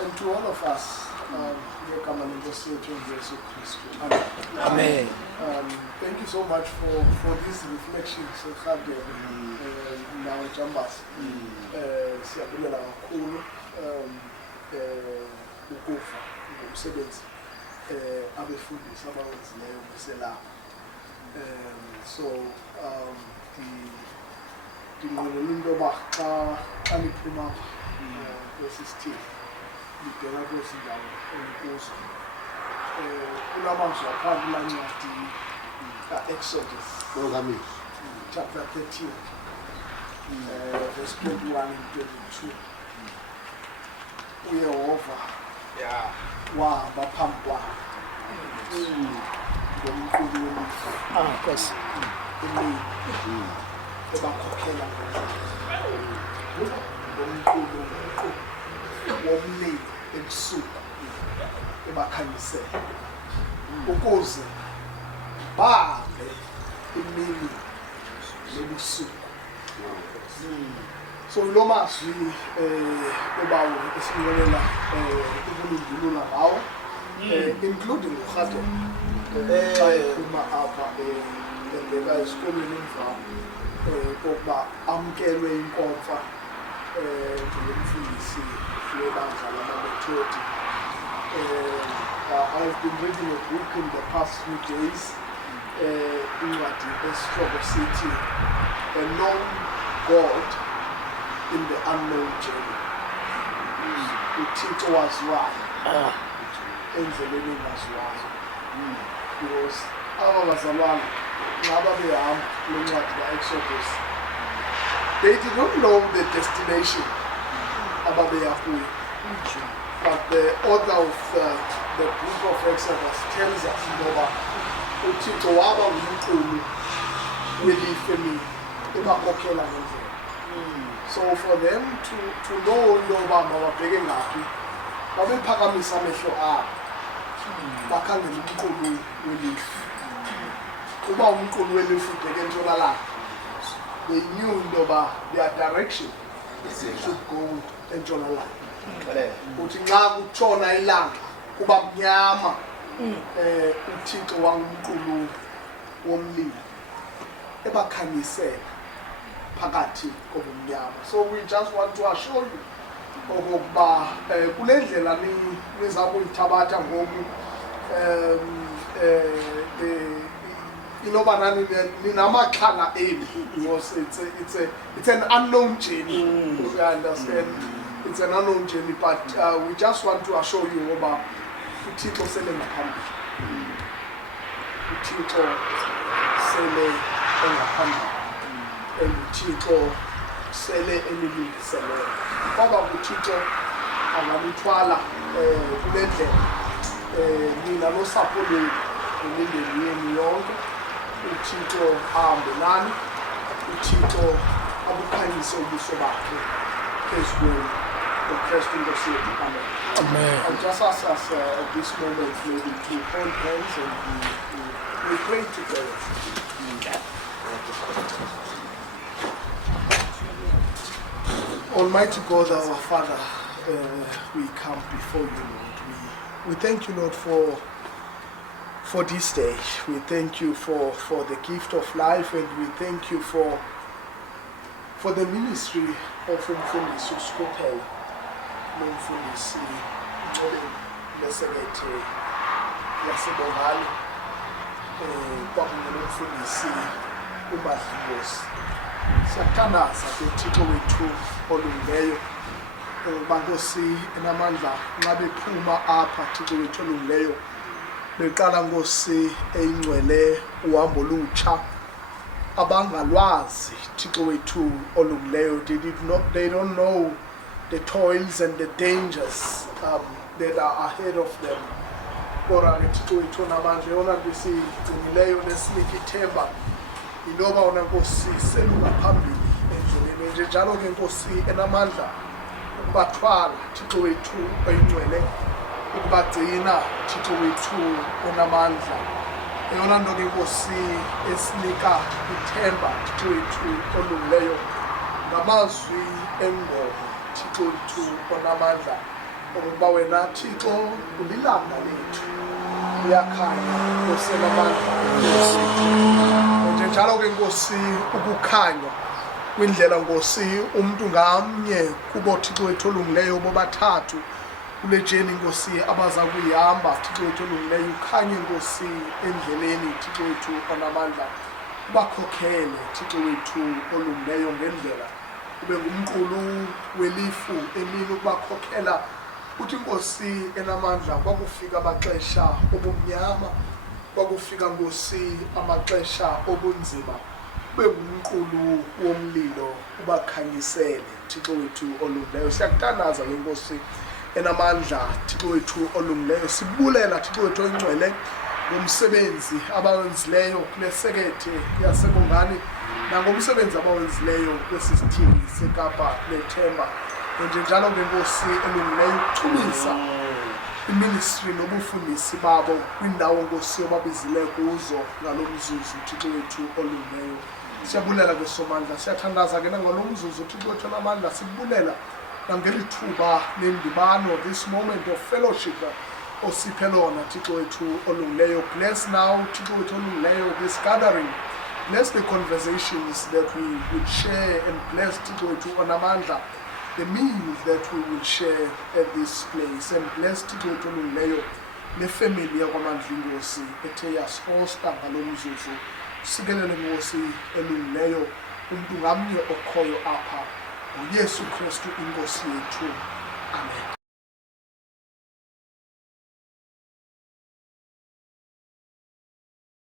and to all of us, Amen. Thank you so much for these reflections. Now, Jambas, Siabulela Kulu, Ukofa, Sebens, Abefundi, Saba's name, Sela. So, the Molundo Baka, Ali Prima, versus T. The Delagos and also Ulamanso, Pavlani, the Exodus, chapter 13, verse 21 and 22. We are over. Yeah. Wow, Bapampa. Of course. Womni and soup. Ebakanise. Okoze. Ba emini lebusuku. So Loma si obawo esingolela ubulungulula ngawo including uGhade xa ephuma apha ebheka esikolweni emva kokuba amkelwe inkomfa njengomfundisi webandla lamaMethodi. I've been reading a book in the past few days incwadi esihloko sithi A Known God in the Unknown Journey. UThixo waziwayo endleleni engaziwayo. Because aba bazalwane ngaba behamba lencwadi kaExodus, they did not know the destination ababeya kuyo. But the author of the book of Exodus tells us ngoba uThixo waba uNkulunkulu welifa eli ebakhokhela ngendlela. So for them to know ngoba mababheke ngaphi, babephakamisa amehlo abo bakhangela uNkulunkulu welifa. Kuba uNkulunkulu welifa ubheke entshonalanga, they knew ngoba their direction should go entshonalanga. Uthi nxa kutshona ilanga kuba mnyama, uThixo waNkulunkulu womlilo ebakhanyisela phakathi kobumnyama. So we just want to assure you okokuba kule ndlela niza kuyithabatha ngoku inoba ninamaxhala enu, because it's an unknown journey. We understand it's an unknown journey, but we just want to assure you about uThixo sele ngaphambili. uThixo sele engaphambili. uThixo sele enilungiselele. Ngoba uThixo angalithwala kule ndlela nina nosapho lwenu nemindeni yenu yonke. uThixo ahambe nani. uThixo abukhanyise ubuso bakhe phezu kwenu. Amen. And just ask us at this moment maybe to hold hands and we pray together. Almighty God, our Father, we come before you, Lord. We thank you, Lord, for this day. We thank you for the gift of life, and we thank you for the ministry of Umfundisi Skhuphela. Umfundisi Ncobeni lesekretary yasebongale kwakunye nomfundisi uMadlingozi. Siyathandaza kuThixo wethu olungileyo, bankosi enamandla nxa bephuma apha Thixo wethu olungileyo beqala nkosi eyingcwele uhambo lutsha abangalwazi Thixo wethu olungileyo. They don't know the toils and the dangers that are ahead of them. Kodwa Thixo wethu namandla yona ngesigcinileyo nesinika ithemba inoba wona nkosi selungaphambili endleleni njalo ke nkosi enamandla ukubathwala Thixo wethu oyingcwele, ukubagcina Thixo wethu onamandla. Eyona nto ke nkosi esinika ithemba Thixo wethu olungileyo ngamazwi engoma Thixo wethu onamandla ukuba wena Thixo ulilanga lethu uyakhanya Nkosi enamandla njalo ke Nkosi ukukhanya kwindlela Nkosi umuntu ngamnye kubo Thixo wethu olungileyo bobathathu kule jeni Nkosi abaza kuyihamba Thixo wethu olungileyo ukhanye Nkosi endleleni Thixo wethu onamandla ubakhokhele Thixo wethu olungileyo ngendlela ube ngumqulu welifu emini ukubakhokhela uthi Nkosi enamandla kwakufika amaxesha obumnyama kwakufika Nkosi amaxesha obunzima ube ngumqulu womlilo ubakhanyisele Thixo wethu olungileyo siyakuthandaza ke Nkosi enamandla Thixo wethu olungileyo sibulela Thixo wethu oyingcwele ngomsebenzi abawenzileyo kule sekethe yaseBongani nangomsebenzi abawenzileyo kwesisithili seKapa leThemba njalo ke Nkosi elungileyo ukuchumisa iministry nobufundisi babo kwindawo Nkosi obabizile kuzo ngalo mzuzu Thixo wethu olungileyo siyabulela ke somandla siyathandaza ke nangalo mzuzu Thixo wethu onamandla sibulela nangeli thuba lendibano this moment of fellowship osiphe lona Thixo wethu olungileyo bless now Thixo wethu olungileyo this gathering bless the conversations that we would share and bless Thixo wethu onamandla the meals that we will share at this place and bless Thixo wethu olungileyo nefamily yakwamandla inkosi ethe yasihosta ngalo mzuzu sikelele Nkosi elungileyo umuntu ngamnye okhoyo apha uYesu Kristu inkosi yethu amen.